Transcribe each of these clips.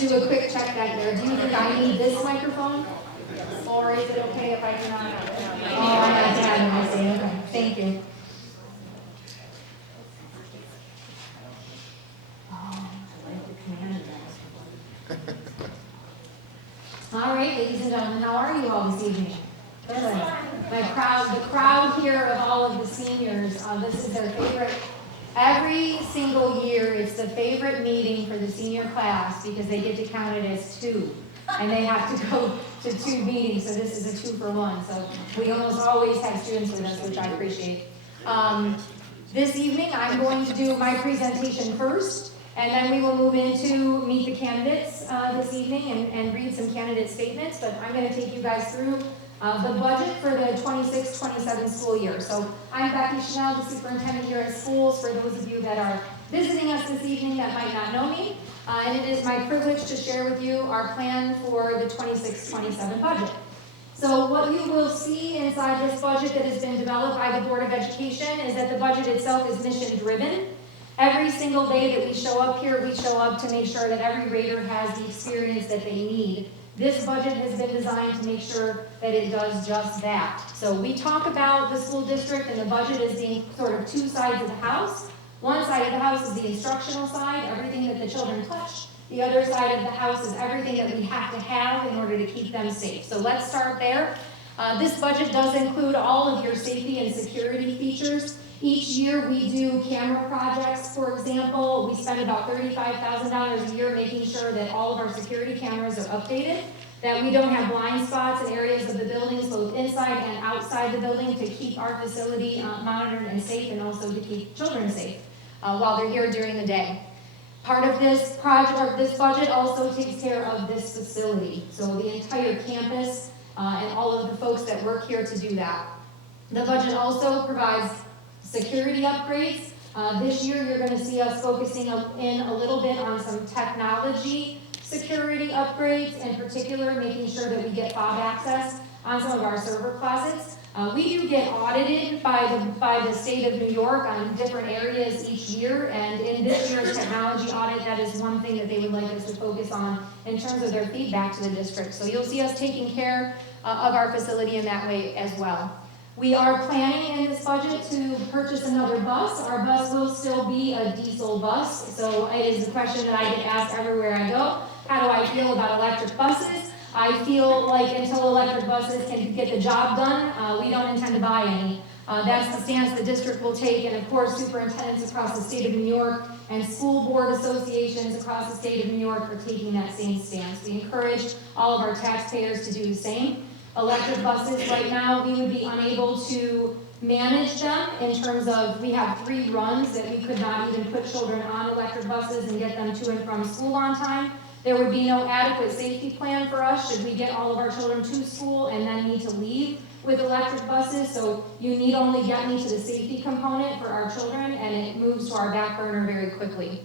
Do a quick check back there. Do you think I need this microphone? Or is it okay if I do not? Oh, I got that. I see. Okay. Thank you. Oh, I like the command. All right, ladies and gentlemen, how are you all this evening? Good. The crowd here of all of the seniors, this is their favorite. Every single year, it's the favorite meeting for the senior class because they get to count it as two. And they have to go to two meetings, so this is a 2-for-1. So we almost always have students with us, which I appreciate. This evening, I'm going to do my presentation first, and then we will move into meet the candidates this evening and read some candidate statements. But I'm going to take you guys through the budget for the 26-27 school year. So I'm Becky Chanel, the superintendent here at schools, for those of you that are visiting us this evening that might not know me. And it is my privilege to share with you our plan for the 26-27 budget. So what you will see inside this budget that has been developed by the Board of Education is that the budget itself is mission driven. Every single day that we show up here, we show up to make sure that every Raider has the experience that they need. This budget has been designed to make sure that it does just that. So we talk about the school district and the budget as being sort of two sides of the house. One side of the house is the instructional side, everything that the children touch. The other side of the house is everything that we have to have in order to keep them safe. So let's start there. This budget does include all of your safety and security features. Each year we do camera projects, for example. We spend about $35,000 a year making sure that all of our security cameras are updated, that we don't have blind spots in areas of the buildings, both inside and outside the building, to keep our facility monitored and safe, and also to keep children safe while they're here during the day. Part of this project, or this budget, also takes care of this facility. So the entire campus and all of the folks that work here to do that. The budget also provides security upgrades. This year you're going to see us focusing in a little bit on some technology security upgrades, in particular making sure that we get fob access on some of our server closets. We do get audited by the state of New York on different areas each year, and in this year's technology audit, that is one thing that they would like us to focus on in terms of their feedback to the district. So you'll see us taking care of our facility in that way as well. We are planning in this budget to purchase another bus. Our bus will still be a diesel bus, so it is a question that I get asked everywhere I go. How do I feel about electric buses? I feel like until electric buses can get the job done, we don't intend to buy any. That's the stance the district will take, and of course superintendents across the state of New York and school board associations across the state of New York are taking that same stance. We encourage all of our taxpayers to do the same. Electric buses right now, we would be unable to manage them in terms of, we have 3 runs that we could not even put children on electric buses and get them to and from school on time. There would be no adequate safety plan for us should we get all of our children to school and then need to leave with electric buses. So you need only get me to the safety component for our children, and it moves to our back burner very quickly.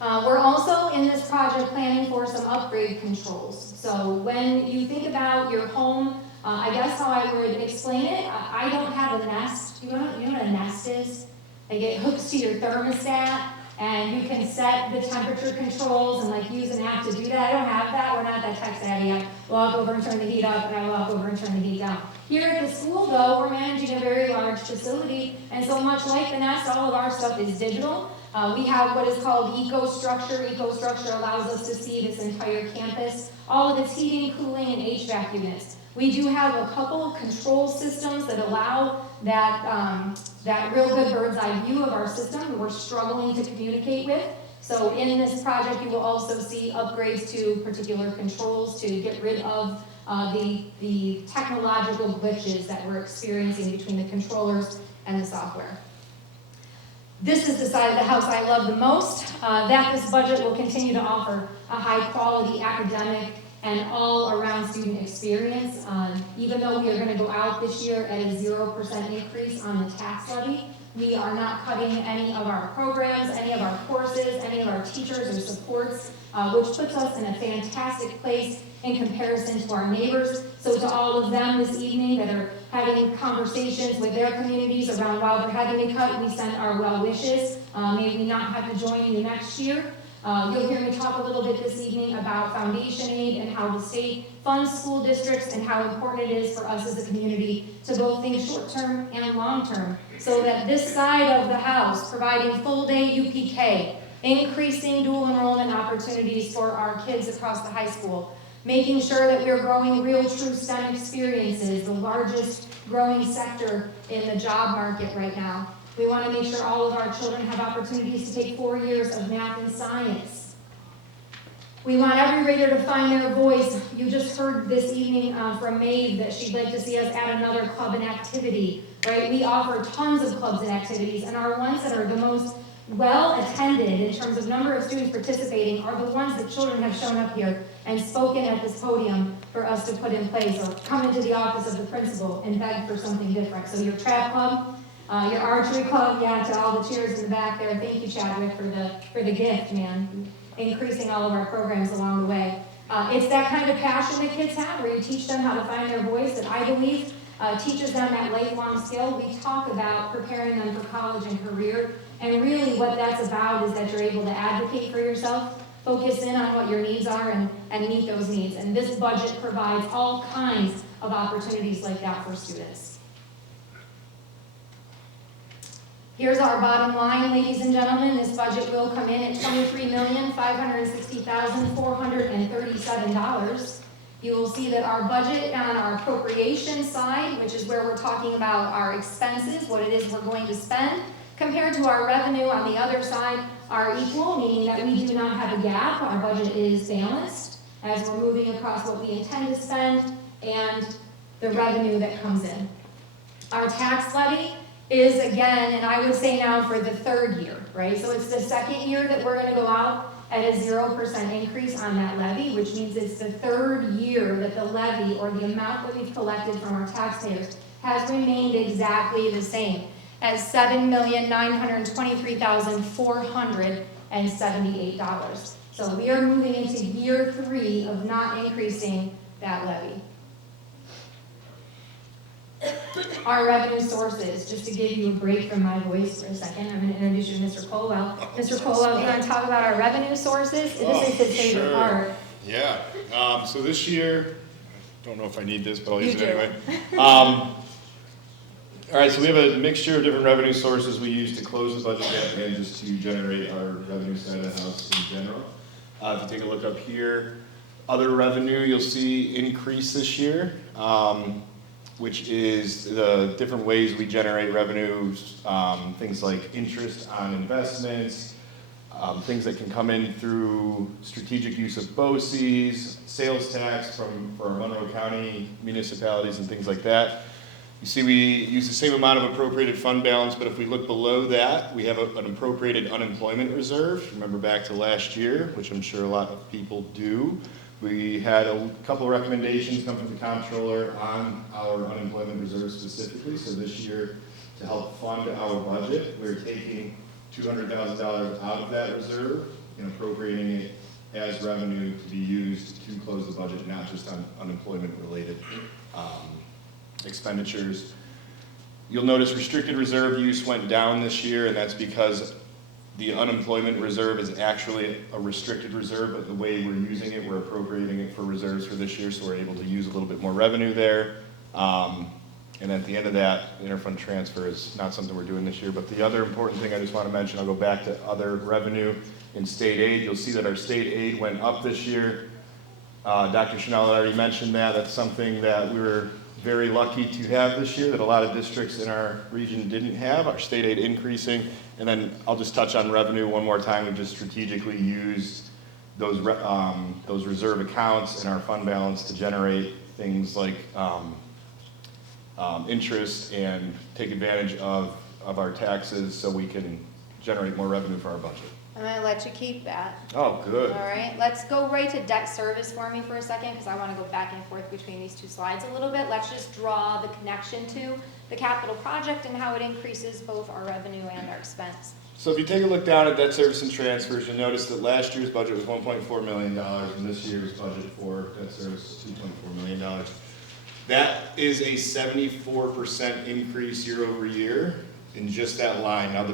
We're also in this project planning for some upgrade controls. So when you think about your home, I guess how I would explain it, I don't have a Nest. You know what a Nest is? Like, it hooks to your thermostat, and you can set the temperature controls and like use an app to do that. I don't have that. We're not that tech savvy. I walk over and turn the heat up, and I walk over and turn the heat down. Here at the school, though, we're managing a very large facility, and so much like the Nest, all of our stuff is digital. We have what is called EcoStructure. EcoStructure allows us to see this entire campus, all of its heating, cooling, and HVAC units. We do have a couple control systems that allow that real good bird's eye view of our system that we're struggling to communicate with. So in this project, you will also see upgrades to particular controls to get rid of the technological glitches that we're experiencing between the controllers and the software. This is the side of the house I love the most, that this budget will continue to offer a high-quality academic and all-around student experience. Even though we are going to go out this year at a 0% increase on the tax levy, we are not cutting any of our programs, any of our courses, any of our teachers or supports, which puts us in a fantastic place in comparison to our neighbors. So to all of them this evening that are having conversations with their communities around why they're having to cut, we send our well wishes. May we not have to join you next year. You'll hear me talk a little bit this evening about foundation aid and how the state funds school districts and how important it is for us as a community to both think short-term and long-term, so that this side of the house, providing full-day UPK, increasing dual enrollment opportunities for our kids across the high school, making sure that we're growing real true STEM experiences, the largest growing sector in the job market right now. We want to make sure all of our children have opportunities to take 4 years of math and science. We want every Raider to find their voice. You just heard this evening from Maeve that she'd like to see us add another club and activity, right? We offer tons of clubs and activities, and our ones that are the most well-attended in terms of number of students participating are the ones that children have shown up here and spoken at this podium for us to put in place, or come into the office of the principal and beg for something different. So your trap club, your archery club, yeah, to all the cheers in the back there. Thank you, Chadwick, for the gift, man. Increasing all of our programs along the way. It's that kind of passion that kids have, where you teach them how to find their voice, that I believe teaches them that lifelong skill. We talk about preparing them for college and career, and really what that's about is that you're able to advocate for yourself, focus in on what your needs are, and meet those needs. And this budget provides all kinds of opportunities like that for students. Here's our bottom line, ladies and gentlemen. This budget will come in at $23,560,437. You will see that our budget on our appropriation side, which is where we're talking about our expenses, what it is we're going to spend, compared to our revenue on the other side, are equal, meaning that we do not have a gap. Our budget is balanced as we're moving across what we intend to spend and the revenue that comes in. Our tax levy is, again, and I would say now for the third year, right? So it's the second year that we're going to go out at a 0% increase on that levy, which means it's the third year that the levy, or the amount that we've collected from our taxpayers, has remained exactly the same as $7,923,478. So we are moving into year 3 of not increasing that levy. Our revenue sources, just to give you a break from my voice for a second, I'm going to introduce you to Mr. Colwell. Mr. Colwell, you want to talk about our revenue sources? This is his favorite part. Yeah. So this year, I don't know if I need this, but I'll use it anyway. All right, so we have a mixture of different revenue sources we use to close the budget gap and just to generate our revenue side of the house in general. If you take a look up here, other revenue you'll see increase this year, which is the different ways we generate revenues, things like interest on investments, things that can come in through strategic use of BOCES, sales tax for Monroe County municipalities and things like that. You see we use the same amount of appropriated fund balance, but if we look below that, we have an appropriated unemployment reserve. Remember back to last year, which I'm sure a lot of people do. We had a couple recommendations come from the comptroller on our unemployment reserve specifically. So this year, to help fund our budget, we're taking $200,000 out of that reserve and appropriating it as revenue to be used to close the budget, not just on unemployment-related expenditures. You'll notice restricted reserve use went down this year, and that's because the unemployment reserve is actually a restricted reserve, but the way we're using it, we're appropriating it for reserves for this year, so we're able to use a little bit more revenue there. And at the end of that, interfund transfer is not something we're doing this year. But the other important thing I just want to mention, I'll go back to other revenue in state aid. You'll see that our state aid went up this year. Dr. Chanel already mentioned that. That's something that we were very lucky to have this year that a lot of districts in our region didn't have, our state aid increasing. And then I'll just touch on revenue one more time. We just strategically used those reserve accounts in our fund balance to generate things like interest and take advantage of our taxes so we can generate more revenue for our budget. I'm going to let you keep that. Oh, good. All right, let's go right to debt service for me for a second, because I want to go back and forth between these two slides a little bit. Let's just draw the connection to the capital project and how it increases both our revenue and our expense. So if you take a look down at debt service and transfers, you'll notice that last year's budget was $1.4 million, and this year's budget for debt service is $2.4 million. That is a 74% increase year over year in just that line. Now,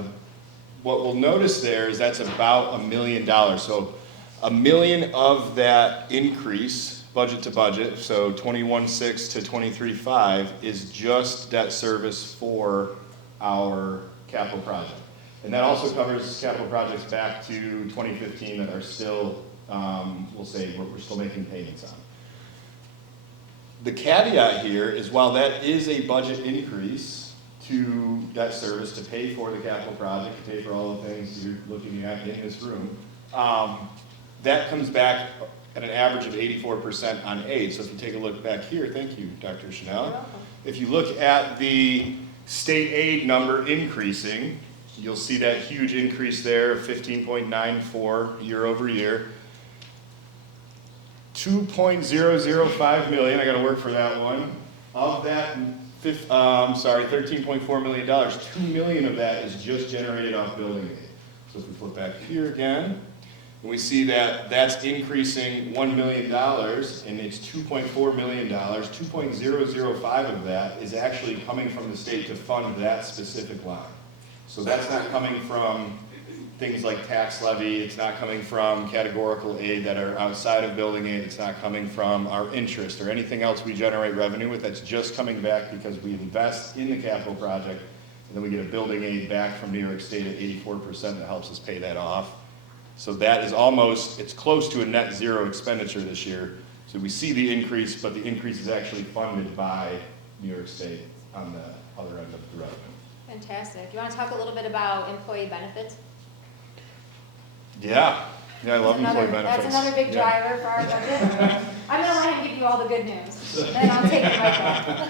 what we'll notice there is that's about $1 million. So $1 million of that increase, budget to budget, so 21.6 to 23.5 is just debt service for our capital project. And that also covers capital projects back to 2015 that are still, we'll say, we're still making payments on. The caveat here is while that is a budget increase to debt service to pay for the capital project, to pay for all the things you're looking at in this room, that comes back at an average of 84% on aid. So if you take a look back here, thank you, Dr. Chanel. If you look at the state aid number increasing, you'll see that huge increase there of 15.94 year over year. 2.005 million, I gotta work for that one. Of that, $13.4 million, 2 million of that is just generated off building aid. So if we flip back here again, and we see that that's increasing $1 million, and it's $2.4 million. 2.005 of that is actually coming from the state to fund that specific line. So that's not coming from things like tax levy, it's not coming from categorical aid that are outside of building aid, it's not coming from our interest or anything else we generate revenue with, that's just coming back because we invest in the capital project, and then we get a building aid back from New York State at 84% that helps us pay that off. So that is almost, it's close to a net zero expenditure this year. So we see the increase, but the increase is actually funded by New York State on the other end of the revenue. Fantastic. You want to talk a little bit about employee benefits? Yeah, I love employee benefits. That's another big driver for our budget. I'm going to let him give you all the good news, then I'll take it right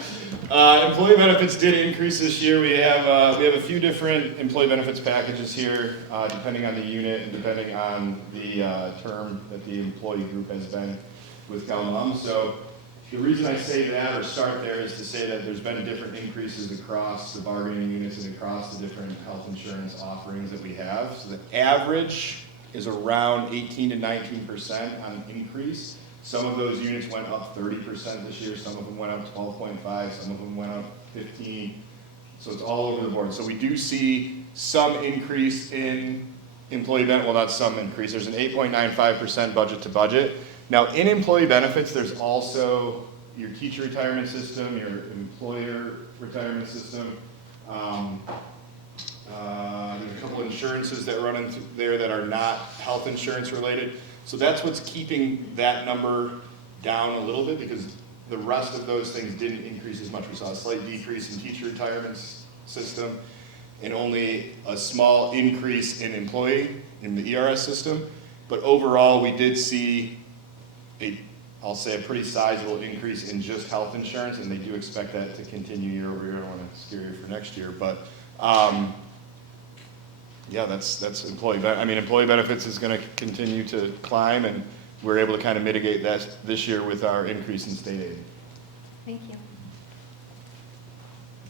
back. Employee benefits did increase this year. We have a few different employee benefits packages here, depending on the unit and depending on the term that the employee group has been with CalMum. So the reason I say that or start there is to say that there's been different increases across the bargaining units and across the different health insurance offerings that we have. So the average is around 18 to 19% on increase. Some of those units went up 30% this year, some of them went up 12.5, some of them went up 15. So it's all over the board. So we do see some increase in employee benefit, well not some increase, there's an 8.95% budget to budget. Now in employee benefits, there's also your teacher retirement system, your employer retirement system, there's a couple of insurances that run in there that are not health insurance related. So that's what's keeping that number down a little bit because the rest of those things didn't increase as much. We saw a slight decrease in teacher retirement system and only a small increase in employee in the ERS system. But overall, we did see I'll say a pretty sizable increase in just health insurance, and they do expect that to continue year over year. I don't want to scare you for next year, but yeah, that's employee benefits is going to continue to climb, and we're able to kind of mitigate that this year with our increase in state aid. Thank you.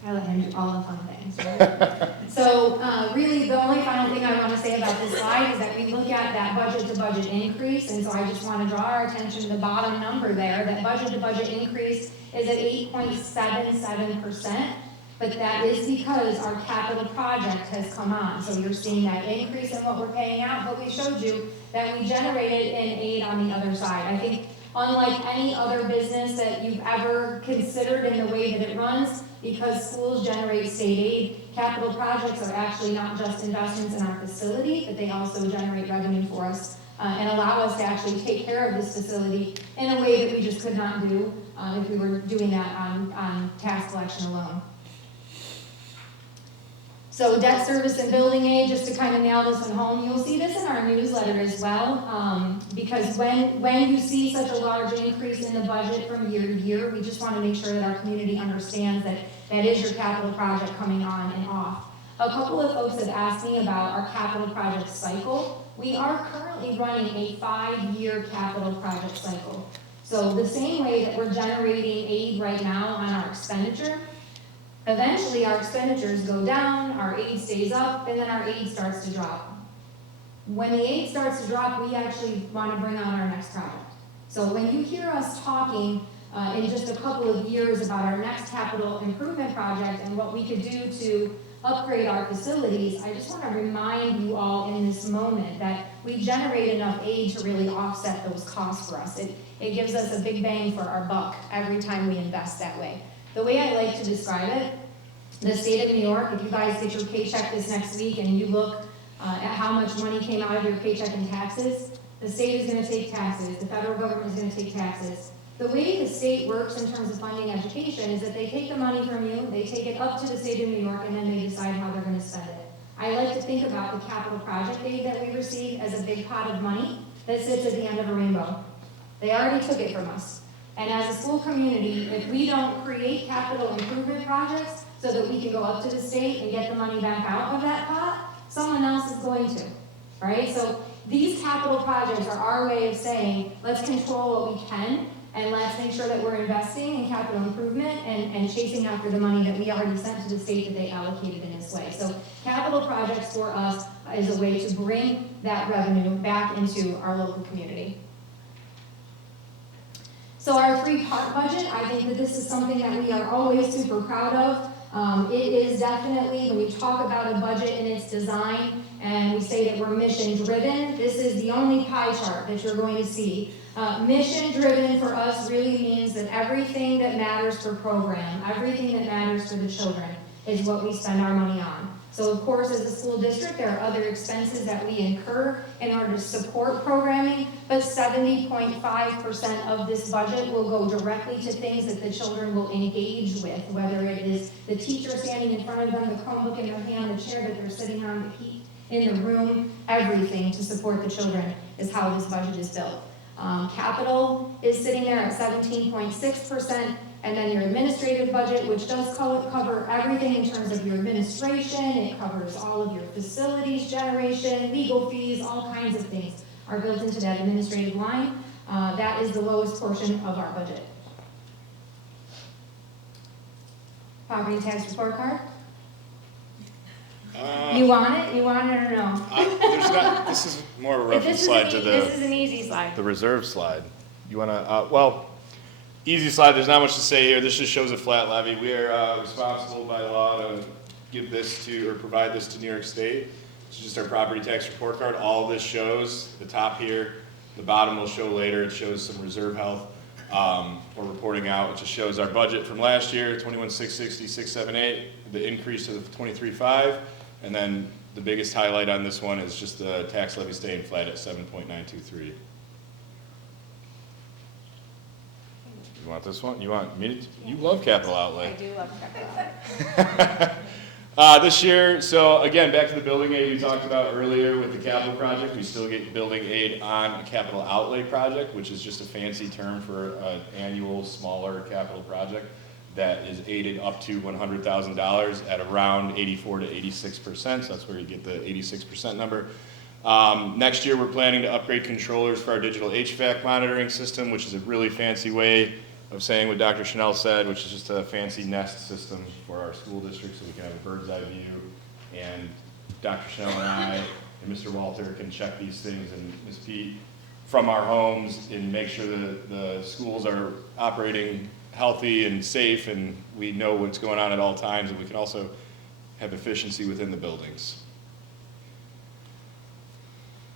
I let him do all the fun things, right? So really, the only final thing I want to say about this slide is that we look at that budget to budget increase, and so I just want to draw our attention to the bottom number there. That budget to budget increase is at 8.77%, but that is because our capital project has come on. So you're seeing that increase in what we're paying out, but we showed you that we generated an aid on the other side. I think unlike any other business that you've ever considered in the way that it runs, because schools generate state aid, capital projects are actually not just investments in our facility, but they also generate revenue for us and allow us to actually take care of this facility in a way that we just could not do if we were doing that on tax collection alone. So debt service and building aid, just to kind of nail this one home, you'll see this in our newsletter as well, because when you see such a large increase in the budget from year to year, we just want to make sure that our community understands that that is your capital project coming on and off. A couple of folks have asked me about our capital project cycle. We are currently running a 5-year capital project cycle. So the same way that we're generating aid right now on our expenditure, eventually our expenditures go down, our aid stays up, and then our aid starts to drop. When the aid starts to drop, we actually want to bring on our next project. So when you hear us talking in just a couple of years about our next capital improvement project and what we could do to upgrade our facilities, I just want to remind you all in this moment that we generate enough aid to really offset those costs for us. It gives us a big bang for our buck every time we invest that way. The way I like to describe it, the state of New York, if you guys get your paycheck this next week and you look at how much money came out of your paycheck in taxes, the state is going to take taxes, the federal government is going to take taxes. The way the state works in terms of funding education is that they take the money from you, they take it up to the state of New York, and then they decide how they're going to spend it. I like to think about the capital project aid that we receive as a big pot of money that sits at the end of a rainbow. They already took it from us. And as a school community, if we don't create capital improvement projects so that we can go up to the state and get the money back out of that pot, someone else is going to, right? So these capital projects are our way of saying, let's control what we can, and let's make sure that we're investing in capital improvement and chasing after the money that we already sent to the state that they allocated in this way. So capital projects for us is a way to bring that revenue back into our local community. So our three-part budget, I think that this is something that we are always super proud of. It is definitely, when we talk about a budget and its design, and we say that we're mission-driven, this is the only pie chart that you're going to see. Mission-driven for us really means that everything that matters for program, everything that matters for the children is what we spend our money on. So of course, as a school district, there are other expenses that we incur in order to support programming, but 70.5% of this budget will go directly to things that the children will engage with, whether it is the teacher standing in front of them, the Chromebook in their hand, the chair that they're sitting on, the heat in the room, everything to support the children is how this budget is built. Capital is sitting there at 17.6%, and then your administrative budget, which does cover everything in terms of your administration, it covers all of your facilities generation, legal fees, all kinds of things are built into that administrative line. That is the lowest portion of our budget. Property tax report card? You want it? You want it or no? There's not, this is more of a reference slide to This is an easy slide. the reserve slide. You want to, well, easy slide, there's not much to say here. This just shows a flat levy. We are responsible by law to give this to, or provide this to New York State. It's just our property tax report card. All of this shows, the top here, the bottom will show later. It shows some reserve health or reporting out. It just shows our budget from last year, 21,660, 678, the increase to the 23.5, and then the biggest highlight on this one is just the tax levy staying flat at 7.923. You want this one? You want me to? You love capital outlay. I do love capital outlay. This year, so again, back to the building aid we talked about earlier with the capital project. We still get building aid on a capital outlay project, which is just a fancy term for an annual smaller capital project that is aided up to $100,000 at around 84 to 86%. So that's where you get the 86% number. Next year, we're planning to upgrade controllers for our digital HVAC monitoring system, which is a really fancy way of saying what Dr. Chanel said, which is just a fancy Nest system for our school district so we can have a bird's eye view. And Dr. Chanel and I and Mr. Walter can check these things, and Ms. Pete from our homes and make sure that the schools are operating healthy and safe, and we know what's going on at all times, and we can also have efficiency within the buildings.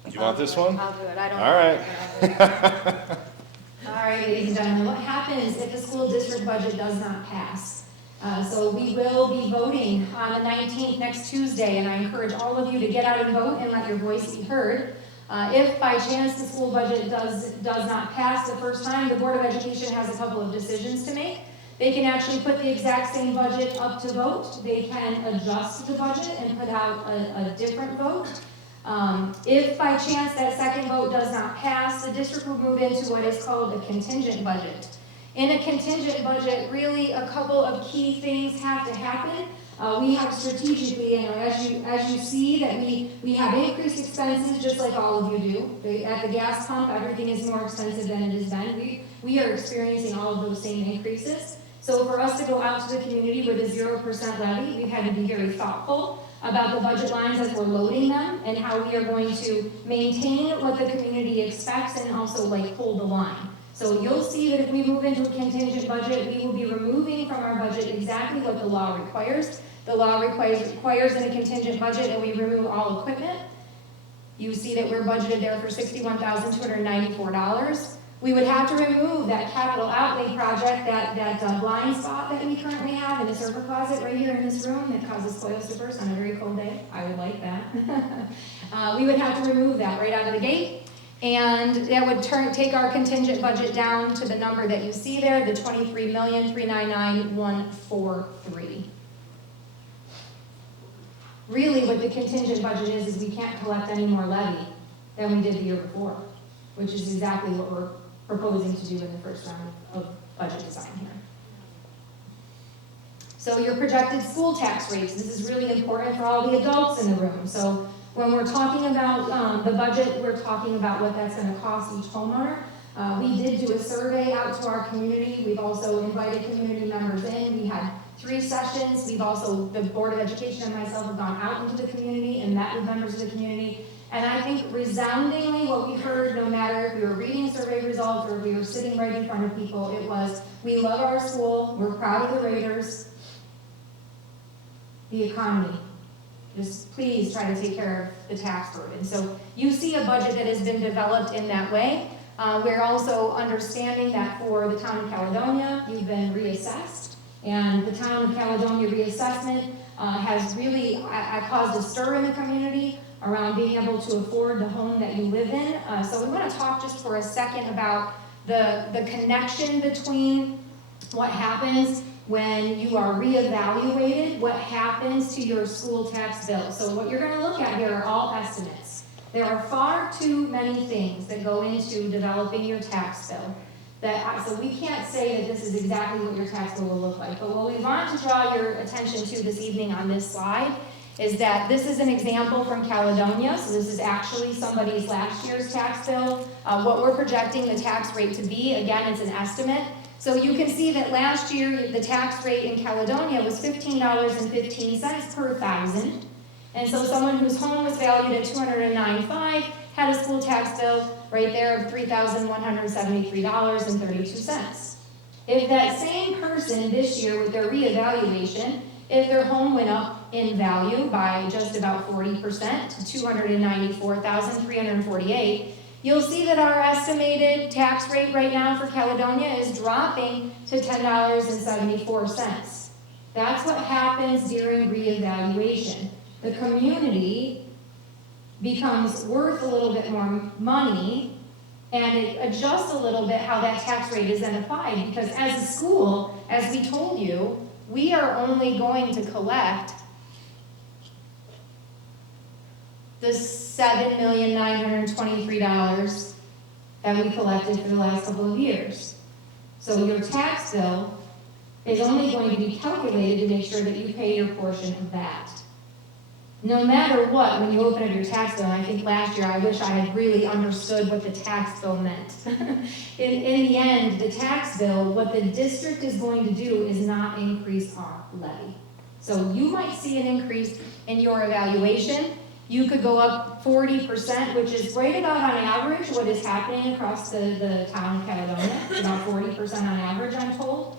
Do you want this one? I'll do it. I don't. All right. All right, ladies and gentlemen, what happens if the school district budget does not pass? So we will be voting on the 19th, next Tuesday, and I encourage all of you to get out and vote and let your voice be heard. If by chance the school budget does not pass the first time, the Board of Education has a couple of decisions to make. They can actually put the exact same budget up to vote. They can adjust the budget and put out a different vote. If by chance that second vote does not pass, the district will move into what is called a contingent budget. In a contingent budget, really a couple of key things have to happen. We have strategically, and as you see, that we have increased expenses just like all of you do. At the gas pump, everything is more expensive than it has been. We are experiencing all of those same increases. So for us to go out to the community with a 0% levy, we've had to be very thoughtful about the budget lines as we're loading them and how we are going to maintain what the community expects and also hold the line. So you'll see that if we move into a contingent budget, we will be removing from our budget exactly what the law requires The law requires in a contingent budget that we remove all equipment. You see that we're budgeted there for $61,294. We would have to remove that capital outlay project, that blind spot that we currently have in the server closet right here in this room that causes coils to burst on a very cold day. I would like that. We would have to remove that right out of the gate. And that would take our contingent budget down to the number that you see there, the $23,399,143. Really, what the contingent budget is we can't collect any more levy than we did the year before, which is exactly what we're proposing to do in the first round of budget design here. So your projected school tax rates, this is really important for all the adults in the room. So when we're talking about the budget, we're talking about what that's going to cost each homeowner. We did do a survey out to our community. We've also invited community members in. We had 3 sessions. We've also, the Board of Education and myself have gone out into the community and met with members of the community. And I think resoundingly what we heard, no matter if we were reading survey results or if we were sitting right in front of people, it was, we love our school, we're proud of the Raiders, the economy. Just please try to take care of the tax burden. So you see a budget that has been developed in that way. We're also understanding that for the town of Caledonia, you've been reassessed. And the town of Caledonia reassessment has really caused a stir in the community around being able to afford the home that you live in. So we want to talk just for a second about the connection between what happens when you are reevaluated, what happens to your school tax bill. So what you're going to look at here are all estimates. There are far too many things that go into developing your tax bill. So we can't say that this is exactly what your tax bill will look like. But what we want to draw your attention to this evening on this slide is that this is an example from Caledonia. So this is actually somebody's last year's tax bill. What we're projecting the tax rate to be, again, it's an estimate. So you can see that last year the tax rate in Caledonia was $15.15 per thousand. And so someone whose home was valued at $209,500 had a school tax bill right there of $3,173.32. If that same person this year with their reevaluation, if their home went up in value by just about 40% to $294,348, you'll see that our estimated tax rate right now for Caledonia is dropping to $10.74. That's what happens during reevaluation. The community becomes worth a little bit more money, and it adjusts a little bit how that tax rate is then applied, because as a school, as we told you, we are only going to collect the $7,923,000 that we collected for the last couple of years. So your tax bill is only going to be calculated to make sure that you pay your portion of that. No matter what, when you open up your tax bill, and I think last year I wish I had really understood what the tax bill meant. in the end, the tax bill, what the district is going to do is not increase our levy. So you might see an increase in your evaluation. You could go up 40%, which is right about on average what is happening across the town of Caledonia. It's about 40% on average, I'm told.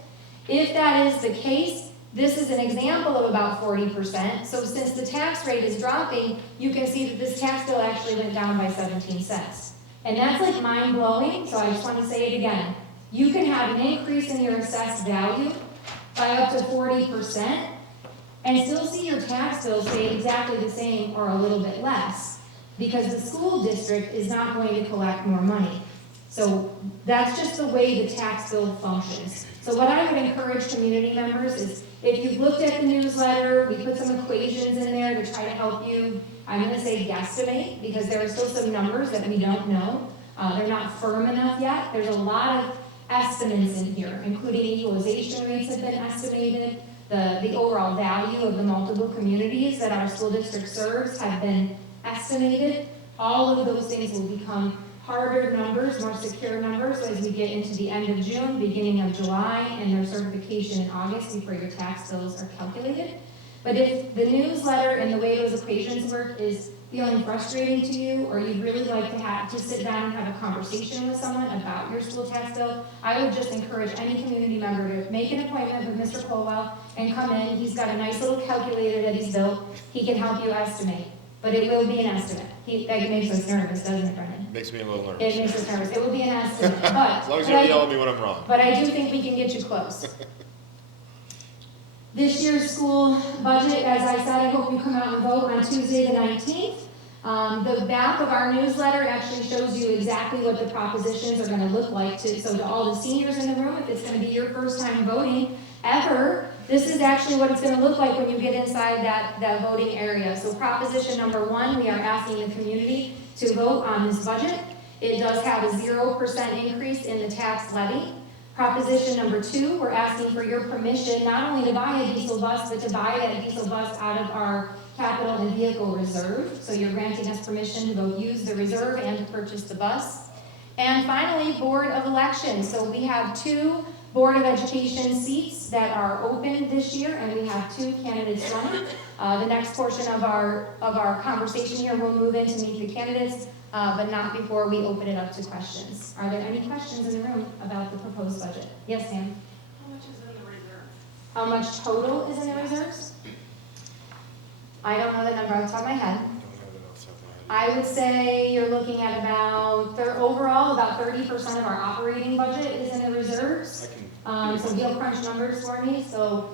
If that is the case, this is an example of about 40%. So since the tax rate is dropping, you can see that this tax bill actually went down by 17 cents. And that's like mind-blowing, so I just want to say it again. You can have an increase in your assessed value by up to 40%, and still see your tax bill stay exactly the same or a little bit less, because the school district is not going to collect more money. So that's just the way the tax bill functions. So what I would encourage community members is, if you've looked at the newsletter, we put some equations in there to try to help you, I'm going to say guesstimate, because there are still some numbers that we don't know. They're not firm enough yet. There's a lot of estimates in here, including equalization rates have been estimated. The overall value of the multiple communities that our school district serves have been estimated. All of those things will become harder numbers, more secure numbers as we get into the end of June, beginning of July, and their certification in August before your tax bills are calculated. But if the newsletter and the way those equations work is feeling frustrating to you, or you'd really like to sit down and have a conversation with someone about your school tax bill, I would just encourage any community member to make an appointment with Mr. Colwell and come in. He's got a nice little calculator that he's built. He can help you estimate, but it will be an estimate. That makes us nervous, doesn't it, Brendan? Makes me a little nervous. It makes us nervous. It will be an estimate, but. As long as you don't yell at me when I'm wrong. But I do think we can get you close. This year's school budget, as I said, I hope you come out and vote on Tuesday the 19th. The back of our newsletter actually shows you exactly what the propositions are going to look like. So to all the seniors in the room, if it's going to be your first time voting ever, this is actually what it's going to look like when you get inside that voting area. So proposition number 1, we are asking the community to vote on this budget. It does have a 0% increase in the tax levy. Proposition number 2, we're asking for your permission not only to buy a diesel bus, but to buy that diesel bus out of our capital and vehicle reserve. So you're granting us permission to both use the reserve and to purchase the bus. And finally, Board of Elections. So we have 2 Board of Education seats that are open this year, and we have 2 candidates running. The next portion of our conversation here, we'll move in to meet the candidates, but not before we open it up to questions. Are there any questions in the room about the proposed budget? Yes, Sam? How much is in the reserve? How much total is in the reserves? I don't know that number off the top of my head. I would say you're looking at overall, about 30% of our operating budget is in the reserves. So he'll crunch numbers for me. So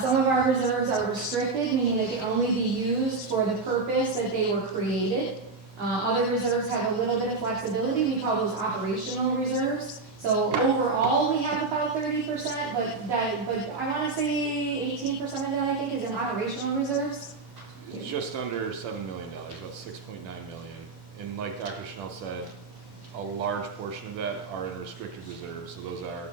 some of our reserves are restricted, meaning they can only be used for the purpose that they were created. Other reserves have a little bit of flexibility. We call those operational reserves. So overall, we have about 30%, but I want to say 18% of that, I think, is in operational reserves. It's just under $7 million, about $6.9 million. And like Dr. Schnell said, a large portion of that are in restricted reserves. So those are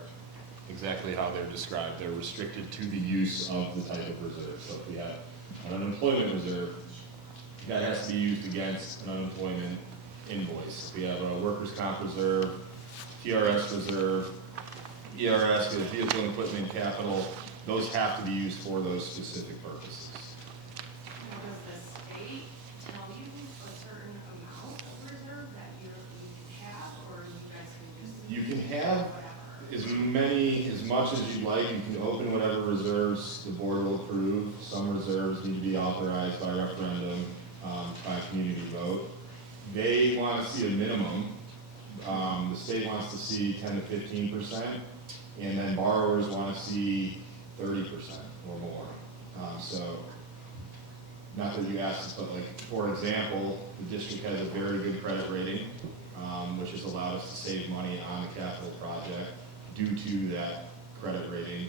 exactly how they're described. They're restricted to the use of the type of reserve. So if we have an unemployment reserve, that has to be used against an unemployment invoice. If we have a workers' comp reserve, TRS reserve, ERS, vehicle and equipment capital, those have to be used for those specific purposes. Now, does the state tell you a certain amount of reserve that you can have, or you guys can just? You can have whatever? as much as you'd like. You can open whatever reserves the board will approve. Some reserves need to be authorized by referendum, by community vote. They want to see a minimum. The state wants to see 10 to 15%, and then borrowers want to see 30% or more. So, not that you asked this, but like, for example, the district has a very good credit rating, which has allowed us to save money on a capital project due to that credit rating,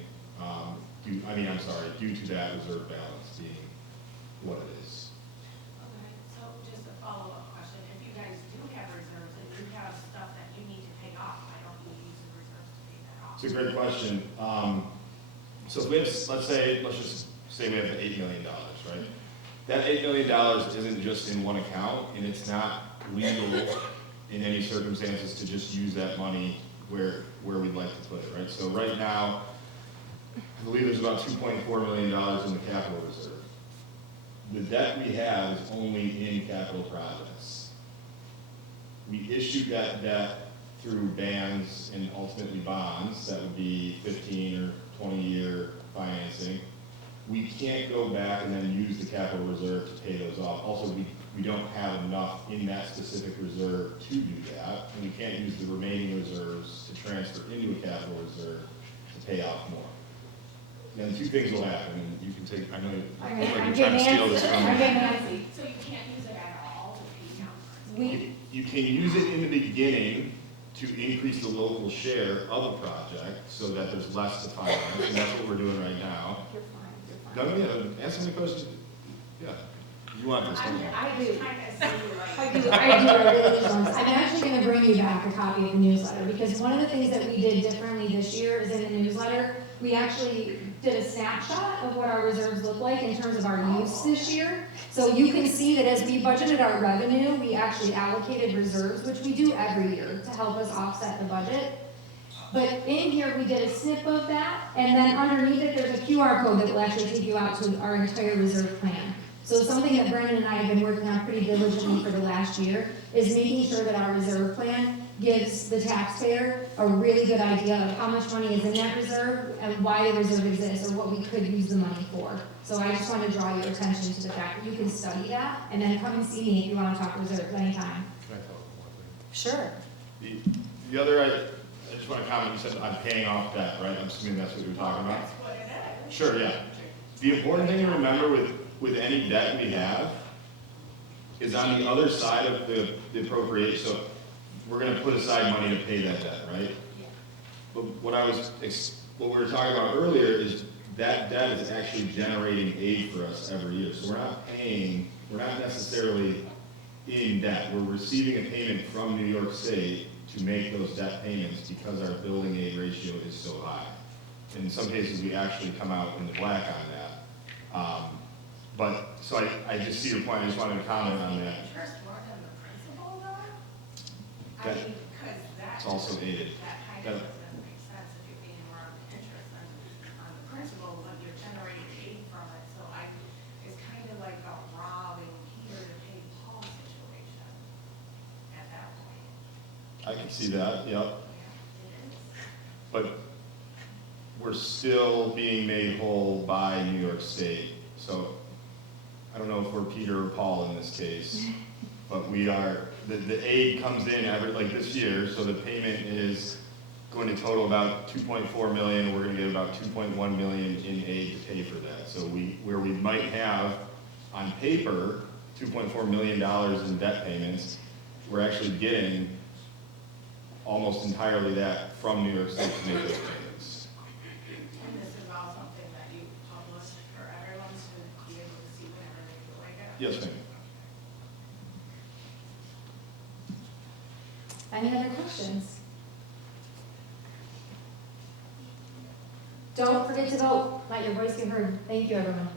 due to that reserve balance being what it is. Okay, so just a follow-up question, if you guys do have reserves and you have stuff that you need to pay off, why don't you use the reserves to pay that off? It's a great question. So if we have, let's just say we have $8 million, right? That $8 million isn't just in one account, and it's not legal in any circumstances to just use that money where we'd like to put it, right? So right now, I believe there's about $2.4 million in the capital reserve. The debt we have is only in capital projects. We issued that debt through bands and ultimately bonds. That would be 15 or 20-year financing. We can't go back and then use the capital reserve to pay those off. Also, we don't have enough in that specific reserve to do that, and we can't use the remaining reserves to transfer into a capital reserve to pay off more. Then 2 things will happen, and you can take, I know you're trying to steal this from I'm me. getting antsy. So you can't use it at all to pay down for it? You can use it in the beginning to increase the local share of a project so that there's less to finance, and that's what we're doing right now. You're fine, you're fine. No, yeah, answer the question. Yeah, you want this, don't you? I do. Trying to see like. I really do. I'm actually going to bring you back a copy of the newsletter, because one of the things that we did differently this year is in the newsletter, we actually did a snapshot of what our reserves look like in terms of our use this year. So you can see that as we budgeted our revenue, we actually allocated reserves, which we do every year to help us offset the budget. But in here, we did a snip of that, and then underneath it, there's a QR code that will actually take you out to our entire reserve plan. So something that Brennan and I have been working on pretty diligently for the last year is making sure that our reserve plan gives the taxpayer a really good idea of how much money is in that reserve and why the reserve exists or what we could use the money for. So I just want to draw your attention to the fact that you can study that and then come and see me if you want to talk reserves anytime. Can I follow up one thing? Sure. The other, I just want to comment, you said I'm paying off debt, right? I'm assuming that's what you're talking about? That's what it is. Sure, yeah. The important thing to remember with any debt we have is on the other side of the appropriation, so we're gonna put aside money to pay that debt, right? But what we were talking about earlier is that debt is actually generating aid for us every year. So we're not necessarily in debt. We're receiving a payment from New York State to make those debt payments because our building aid ratio is so high. In some cases, we actually come out in the black on that. But, so I just see your point, I just wanted to comment on that. Interest more than the principal though? I That- mean, because that. It's also aided. That kind That- of doesn't make sense if you're paying more on the interest than on the principal when you're generating aid from it. So it's kind of like a robbing Peter to pay Paul situation at that point. I can see that, yep. Yeah, it is. But we're still being made whole by New York State. So I don't know if we're Peter or Paul in this case, but we are, the aid comes in like this year, so the payment is going to total about 2.4 million. We're gonna get about 2.1 million in aid to pay for that. So where we might have on paper $2.4 million in debt payments, we're actually getting almost entirely that from New York State to make those payments. And this is all something that you publish for everyone to be able to see whenever they feel like it. Yes, ma'am. Any other questions? Don't forget to vote. Let your voice be heard. Thank you, everyone.